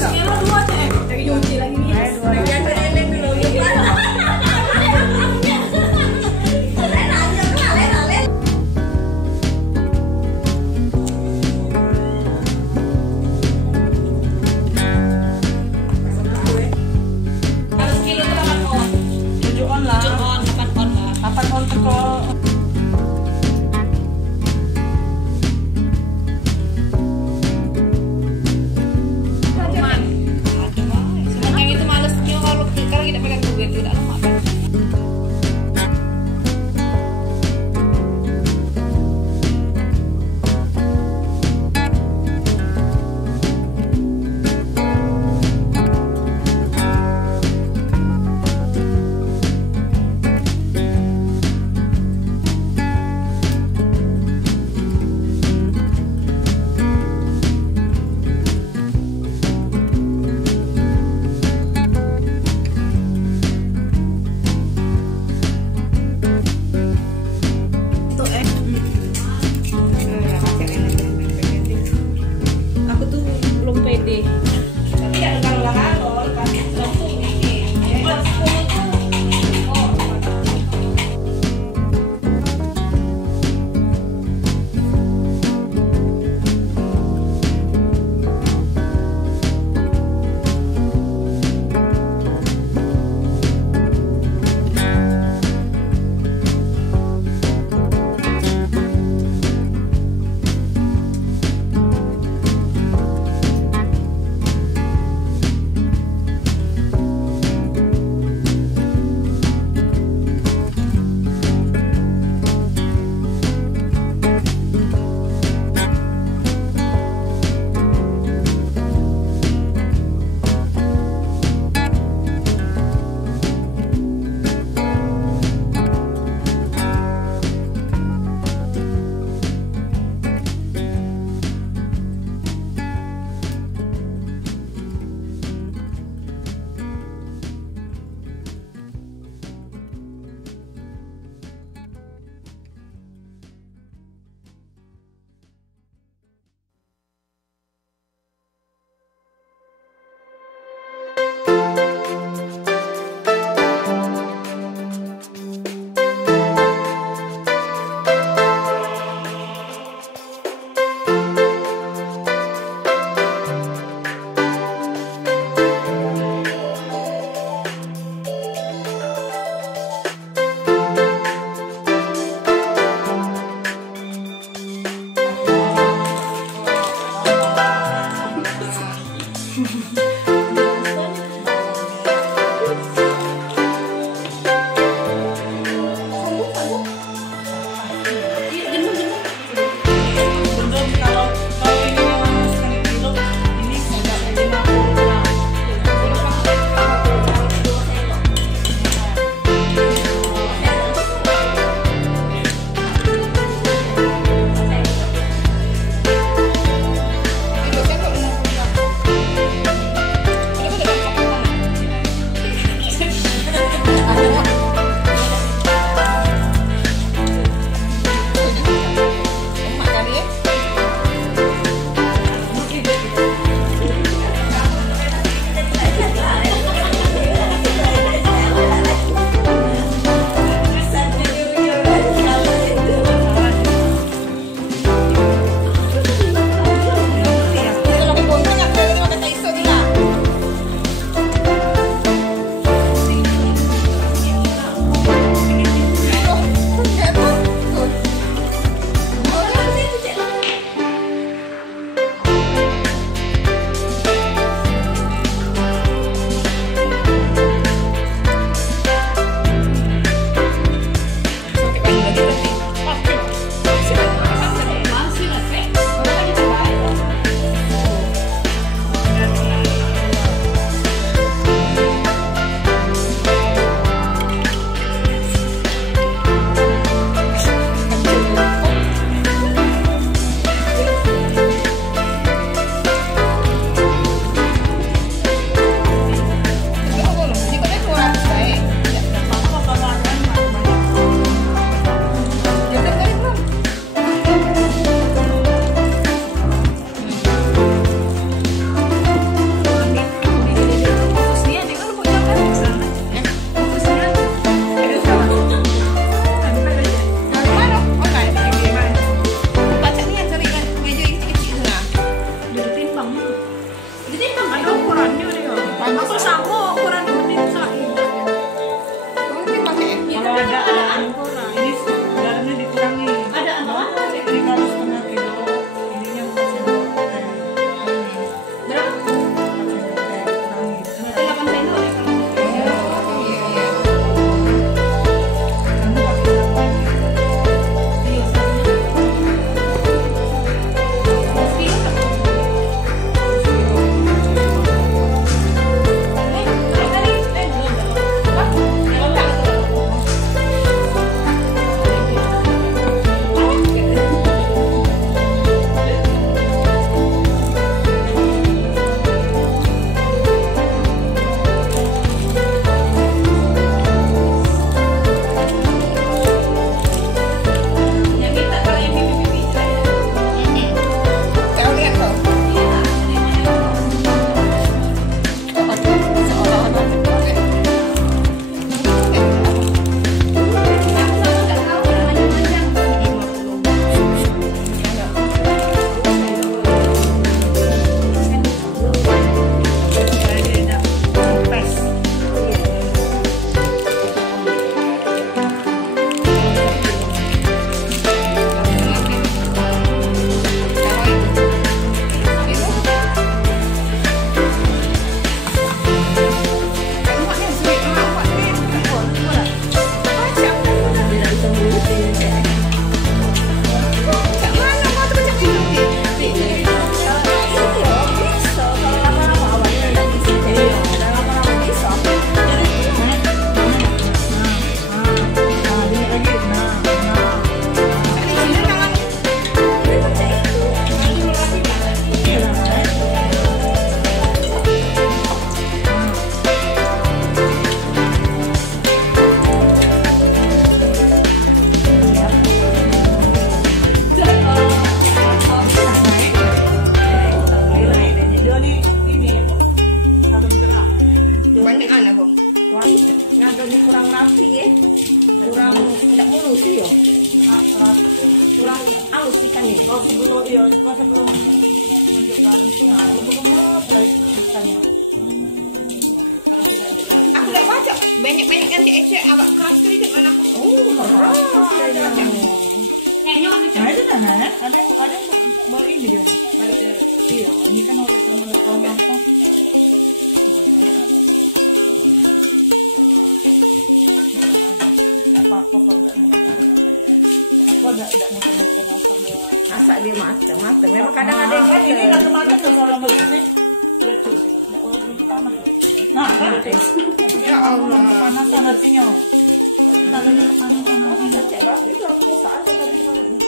Kilo dua cek. Dari nyuci lagi nih. Yang ini dulu. ukurannya dia. Aku sama ukuran kuning saya. Mungkin pakai Kalau ada ukuran, ini garamnya dikurangi. Ada apa? Jadi kalau setengah kilo, ininya berapa? 4 sendok ngadonnya kurang rapi ya, kurang tidak mulus ya, kurang halus ikan ini. Oh sebelum iya, kok sebelum menunjuk garam itu nah belum lagi ikannya. Aku tidak baca banyak nanti agak keras sedikit mana aku. Oh keras. Kayaknya Nah itu kan ada yang bawa ini dia. Iya, ini kan oleh tahun apa? Apa kalau nggak mau aku nggak mau masak dia matang memang kadang ada yang kan ini nggak kemakan kalau masak sih nah kan ya Allah panasan artinya tangannya kepanasan itu aku bisa aja tadi